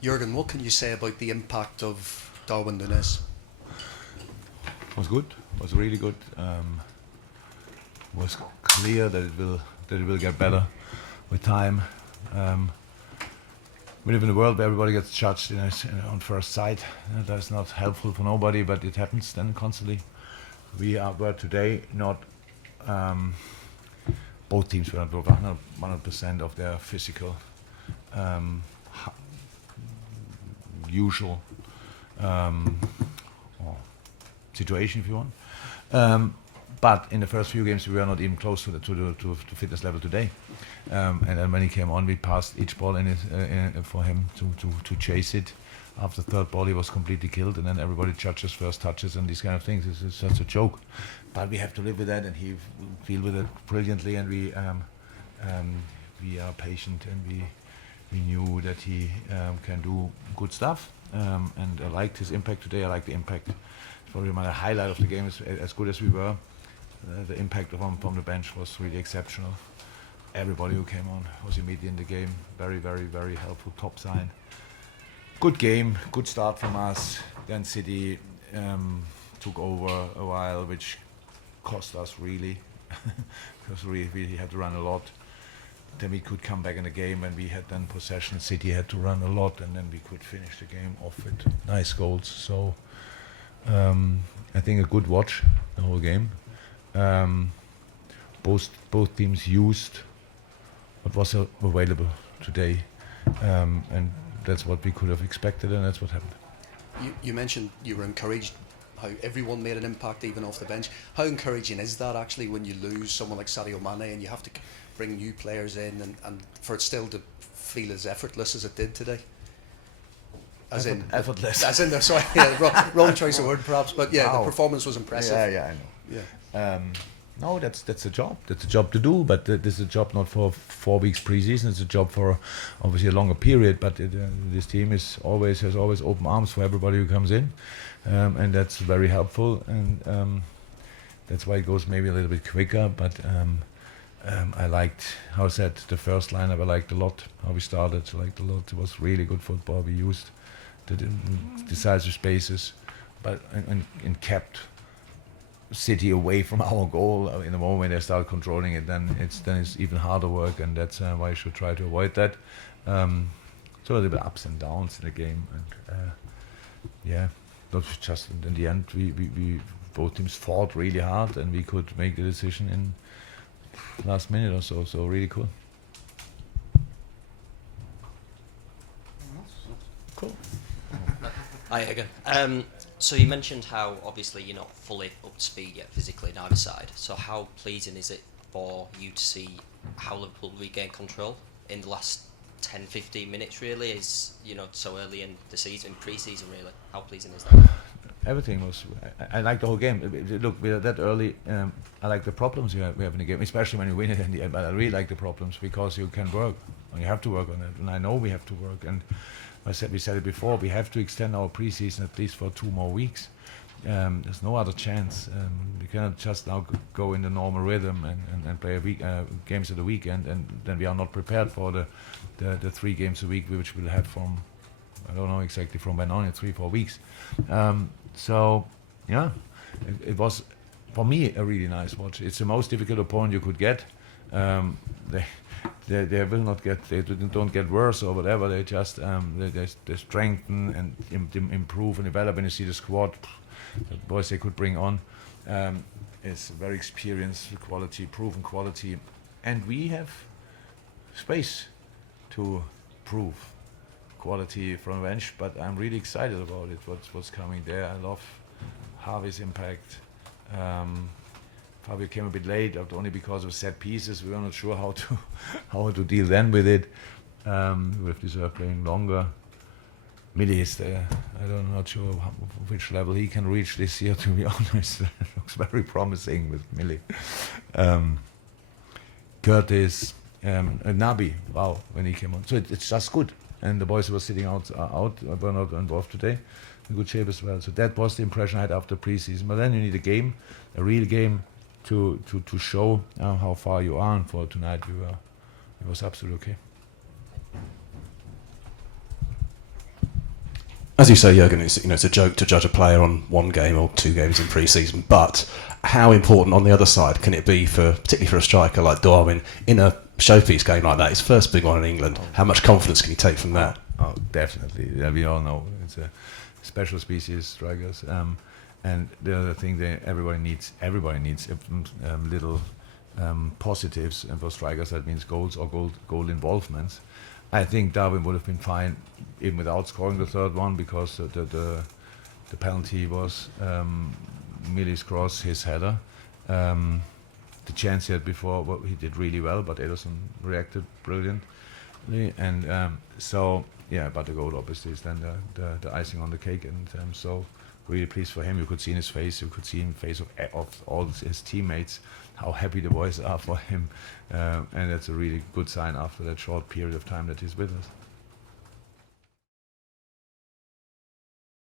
Jurgen, what can you say about the impact of Darwin Núñez? Was good. Was really good. Was clear that it will get better with time. We live in a world where everybody gets judged on first sight. That's not helpful for nobody, but it happens then constantly. Were today not. Both teams were not 100% of their physical, usual situation, if you want. But in the first few games, we were not even close to the fitness level today. And then when he came on, we passed each ball for him to chase it. After the third ball, he was completely killed, and then everybody judges first touches and these kind of things. It's such a joke. But we have to live with that, and he will deal with it brilliantly. And we are patient, and we knew that he can do good stuff. And I liked his impact today. I liked the impact. It's probably my highlight of the game. Is as good as we were. The impact from the bench was really exceptional. Everybody who came on was immediately in the game. Very, very, very helpful. Top sign. Good game. Good start from us. Then City took over a while, which cost us really, because we had to run a lot. Then we could come back in the game when we had then possession. City had to run a lot, and then we could finish the game off with nice goals. So I think a good watch the whole game. Both teams used what was available today, and that's what we could have expected, and that's what happened. You mentioned you were encouraged how everyone made an impact even off the bench. How encouraging is that actually when you lose someone like Sadio Mane and you have to bring new players in and for it still to feel as effortless as it did today? Effortless. As in, sorry, yeah, wrong choice of word perhaps, but yeah, wow. The performance was impressive. Yeah, I know. Yeah. No, that's a job. That's a job to do, but this is a job not for 4 weeks pre-season. It's a job for obviously a longer period. But this team has always open arms for everybody who comes in, and that's very helpful. And that's why it goes maybe a little bit quicker. But I liked how I said the first lineup. I liked a lot how we started. I liked a lot. It was really good football. We used the decisive spaces, but and kept City away from our goal. In the moment they start controlling it, then it's even harder work, and that's why you should try to avoid that. So a little bit ups and downs in the game, and not just in the end. We both teams fought really hard, and we could make the decision in last minute or so. So really cool. Cool. Hi again. So you mentioned how obviously you're not fully up to speed yet physically on either side. So how pleasing is it for you to see how Liverpool regain control in the last 10-15 minutes really is, so early in the season, pre-season really? How pleasing is that? Everything was. I like the whole game. Look, we're that early. I like the problems we have in the game, especially when you win it in the end. But I really like the problems because you can work, and you have to work on it. And I know we have to work. And we said it before. We have to extend our pre-season at least for 2 more weeks. There's no other chance. We cannot just now go in the normal rhythm and play games of the weekend, and then we are not prepared for the 3 games a week which we'll have from, I don't know exactly from when on, in 3-4 weeks. So yeah, it was for me a really nice watch. It's the most difficult opponent you could get. They will not get, they don't get worse or whatever. They just they strengthen and improve and develop. And you see the squad, the boys they could bring on, is very experienced quality, proven quality, and we have space to prove quality from the bench. But I'm really excited about it. What's coming there? I love Harvey's impact. Fabio came a bit late, only because of set pieces. We were not sure how to deal then with it. With this playing longer. Millie is there. I'm not sure which level he can reach this year, to be honest. Looks very promising with Millie. Curtis, Nabi, wow, when he came on. So it's just good. And the boys who were sitting out were not involved today. In good shape as well. So that was the impression I had after pre-season. But then you need a game, a real game, to show how far you are. And for tonight, it was absolutely okay. As you say, Jurgen, it's a joke to judge a player on one game or 2 games in pre-season, but how important on the other side can it be particularly for a striker like Darwin in a showpiece game like that? His first big one in England. How much confidence can you take from that? Oh, definitely. Yeah, we all know it's a special species strikers. And the other thing that everybody needs little positives, and for strikers that means goals or goal involvements. I think Darwin would have been fine even without scoring the third one, because the penalty was Millie's cross, his header. The chance he had before, well, he did really well, but Ederson reacted brilliantly, and so yeah. But the goal obviously is then the icing on the cake, and so really pleased for him. You could see in his face, you could see in the face of all his teammates how happy the boys are for him, and that's a really good sign after that short period of time that he's with us.